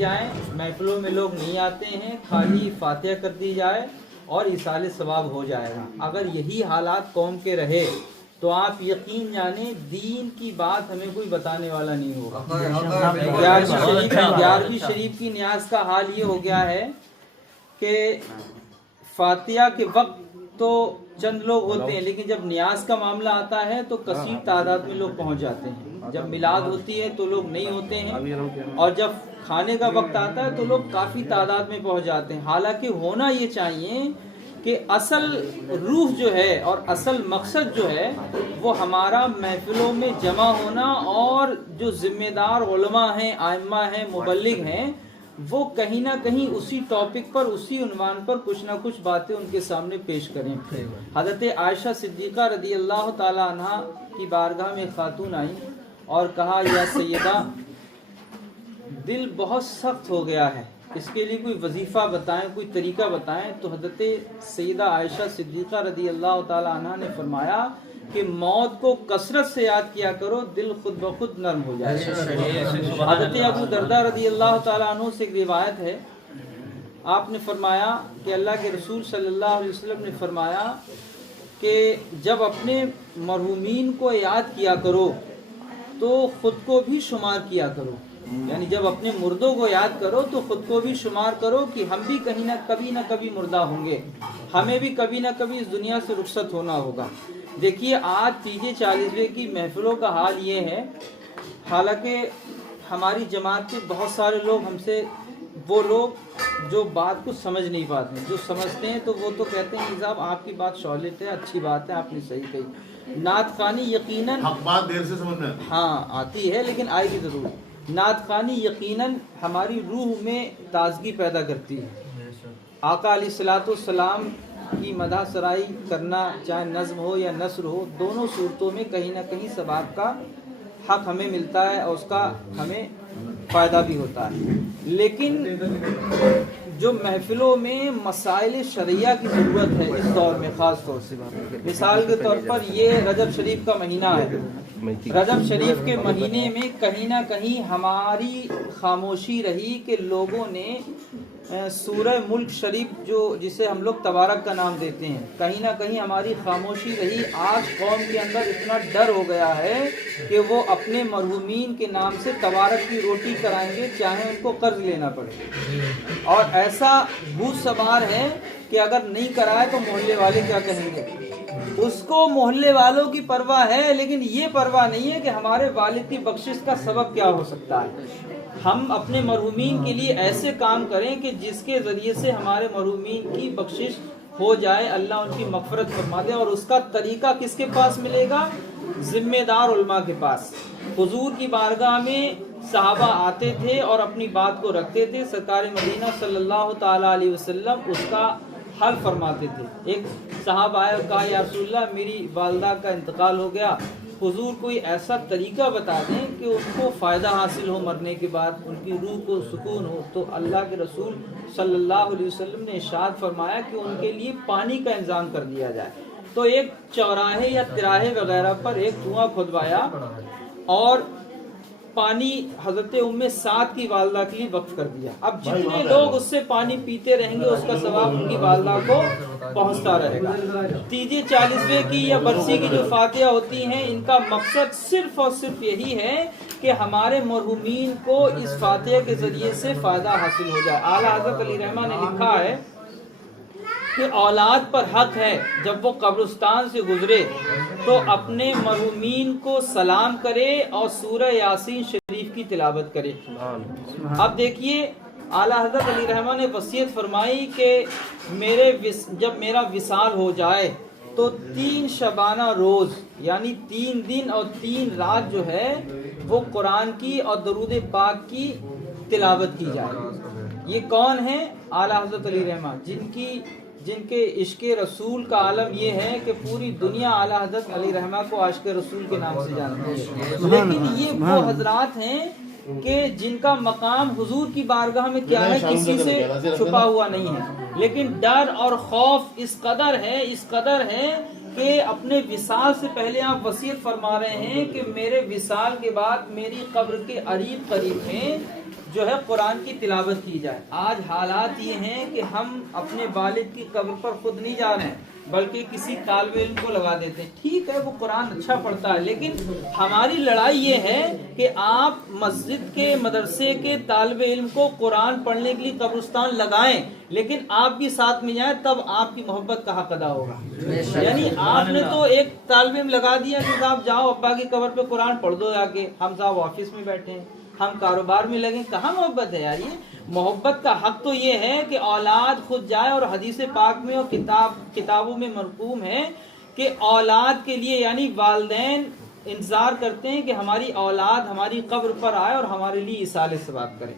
جائیں، محفلوں میں لوگ نہیں آتے ہیں، خالی فاتحہ کر دی جائے اور ایصال ثواب ہو جائے گا۔ اگر یہی حالات قوم کے رہے تو آپ یقین جانیں دین کی بات ہمیں کوئی بتانے والا نہیں ہوگا۔ 11ویں شریف کی نیاز کا حال یہ ہو گیا ہے کہ فاتحہ کے وقت تو چند لوگ ہوتے ہیں، لیکن جب نیاز کا معاملہ آتا ہے تو کثیر تعداد میں لوگ پہنچ جاتے ہیں۔ جب میلاد ہوتی ہے تو لوگ نہیں ہوتے ہیں، اور جب کھانے کا وقت آتا ہے تو لوگ کافی تعداد میں پہنچ جاتے ہیں۔ حالانکہ ہونا یہ چاہیے کہ اصل روح جو ہے اور اصل مقصد جو ہے وہ ہمارا محفلوں میں جمع ہونا، اور جو ذمہ دار علماء ہیں، ائمہ ہیں، مبلغ ہیں، وہ کہیں نہ کہیں اسی ٹاپک پر، اسی عنوان پر کچھ نہ کچھ باتیں ان کے سامنے پیش کریں۔ حضرت عائشہ صدیقہ رضی اللہ تعالی عنہا کی بارگاہ میں خاتون آئیں اور کہا یا سیدہ دل بہت سخت ہو گیا ہے، اس کے لیے کوئی وظیفہ بتائیں، کوئی طریقہ بتائیں۔ تو حضرت سیدہ عائشہ صدیقہ رضی اللہ تعالی عنہا نے فرمایا کہ موت کو کثرت سے یاد کیا کرو، دل خود بخود نرم ہو جائے۔ حضرت ابو درداء رضی اللہ تعالیٰ عنہ سے ایک روایت ہے، آپ نے فرمایا کہ اللہ کے رسول صلی اللہ علیہ وسلم نے فرمایا کہ جب اپنے مرحومین کو یاد کیا کرو تو خود کو بھی شمار کیا کرو، یعنی جب اپنے مردوں کو یاد کرو تو خود کو بھی شمار کرو کہ ہم بھی کہیں نہ کبھی مردہ ہوں گے، ہمیں بھی کبھی نہ کبھی اس دنیا سے رخصت ہونا ہوگا۔ دیکھیے آج تیجے 40ویں کی محفلوں کا حال یہ ہے، حالانکہ ہماری جماعت کے بہت سارے لوگ ہم سے، وہ لوگ جو بات کو سمجھ نہیں پاتے، جو سمجھتے ہیں تو وہ تو کہتے ہیں صاحب آپ کی بات شعلت ہے، اچھی بات ہے، آپ نے صحیح کہی۔ نعت خوانی یقیناً بات دیر سے سمجھ میں آتی ہے، ہاں آتی ہے لیکن آئے گی ضرور۔ نعت خوانی یقیناً ہماری روح میں تازگی پیدا کرتی ہے۔ آقا علیہ الصلوۃ والسلام کی مدح سرائی کرنا، چاہے نظم ہو یا نثر ہو، دونوں صورتوں میں کہیں نہ کہیں ثواب کا حق ہمیں ملتا ہے اور اس کا ہمیں فائدہ بھی ہوتا ہے۔ لیکن جو محفلوں میں مسائل شرعیہ کی ضرورت ہے اس دور میں، خاص طور سے مثال کے طور پر یہ رجب شریف کا مہینہ ہے، رجب شریف کے مہینے میں کہیں نہ کہیں ہماری خاموشی رہی کہ لوگوں نے سورہ ملک شریف جو جسے ہم لوگ تبارک کا نام دیتے ہیں، کہیں نہ کہیں ہماری خاموشی رہی۔ آج قوم کے اندر اتنا ڈر ہو گیا ہے کہ وہ اپنے مرحومین کے نام سے تبارک کی روٹی کرائیں گے چاہے ان کو قرض لینا پڑے، اور ایسا بھوت سوار ہے کہ اگر نہیں کرائے تو محلے والے کیا کہیں گے۔ اس کو محلے والوں کی پرواہ ہے، لیکن یہ پرواہ نہیں ہے کہ ہمارے والد کی بخشش کا سبب کیا ہو سکتا ہے۔ ہم اپنے مرحومین کے لیے ایسے کام کریں کہ جس کے ذریعے سے ہمارے مرحومین کی بخشش ہو جائے، اللہ ان کی مغفرت فرما دے۔ اور اس کا طریقہ کس کے پاس ملے گا؟ ذمہ دار علماء کے پاس۔ حضور کی بارگاہ میں صحابہ آتے تھے اور اپنی بات کو رکھتے تھے، سرکار مدینہ صلی اللہ تعالیٰ علیہ وسلم اس کا حل فرماتے تھے۔ ایک صحابہ آئے اور کہا یا رسول اللہ میری والدہ کا انتقال ہو گیا، حضور کوئی ایسا طریقہ بتا دیں کہ ان کو فائدہ حاصل ہو، مرنے کے بعد ان کی روح کو سکون ہو۔ تو اللہ کے رسول صلی اللہ علیہ وسلم نے ارشاد فرمایا کہ ان کے لیے پانی کا انتظام کر دیا جائے۔ تو ایک چوراہے یا تراہے وغیرہ پر ایک کنواں کھدوایا اور پانی حضرت ام سعد کی والدہ کے لیے وقف کر دیا۔ اب جتنے لوگ اس سے پانی پیتے رہیں گے اس کا ثواب ان کی والدہ کو پہنچتا رہے گا۔ تیجے 40ویں کی یا برسی کی جو فاتحہ ہوتی ہیں، ان کا مقصد صرف اور صرف یہی ہے کہ ہمارے مرحومین کو اس فاتحہ کے ذریعے سے فائدہ حاصل ہو جائے۔ اعلیٰ حضرت علی رحمہ نے لکھا ہے کہ اولاد پر حق ہے جب وہ قبرستان سے گزرے تو اپنے مرحومین کو سلام کرے اور سورہ یاسین شریف کی تلاوت کرے۔ اب دیکھیے اعلیٰ حضرت علی رحمہ نے وصیت فرمائی کہ جب میرا وصال ہو جائے تو 3 شبانہ روز یعنی 3 دن اور 3 رات جو ہے وہ قرآن کی اور درود پاک کی تلاوت کی جائے۔ یہ کون ہیں؟ اعلیٰ حضرت علی رحمہ، جن کے عشق رسول کا عالم یہ ہے کہ پوری دنیا اعلیٰ حضرت علی رحمہ کو عاشق رسول کے نام سے جانتی ہے۔ لیکن یہ وہ حضرات ہیں کہ جن کا مقام حضور کی بارگاہ میں کیا ہے، کسی سے چھپا ہوا نہیں ہے، لیکن ڈر اور خوف اس قدر ہے کہ اپنے وصال سے پہلے آپ وصیت فرما رہے ہیں کہ میرے وصال کے بعد میری قبر کے قریب ہیں جو ہے قرآن کی تلاوت کی جائے۔ آج حالات یہ ہیں کہ ہم اپنے والد کی قبر پر خود نہیں جا رہے ہیں بلکہ کسی طالب علم کو لگا دیتے ہیں۔ ٹھیک ہے وہ قرآن اچھا پڑھتا ہے، لیکن ہماری لڑائی یہ ہے کہ آپ مسجد کے مدرسے کے طالب علم کو قرآن پڑھنے کے لیے قبرستان لگائیں، لیکن آپ بھی ساتھ میں جائیں، تب آپ کی محبت کا حق ادا ہوگا۔ یعنی آپ نے تو ایک طالب علم لگا دیا کہ صاحب جاؤ ابا کی قبر پہ قرآن پڑھ دو جا کے، ہم صاحب آفس میں بیٹھے ہیں، ہم کاروبار میں لگیں، کہاں محبت ہے یار؟ یہ محبت کا حق تو یہ ہے کہ اولاد خود جائے، اور حدیث پاک میں اور کتابوں میں مرقوم ہے کہ اولاد کے لیے یعنی والدین انتظار کرتے ہیں کہ ہماری اولاد ہماری قبر پر آئے اور ہمارے لیے ایصال ثواب کرے۔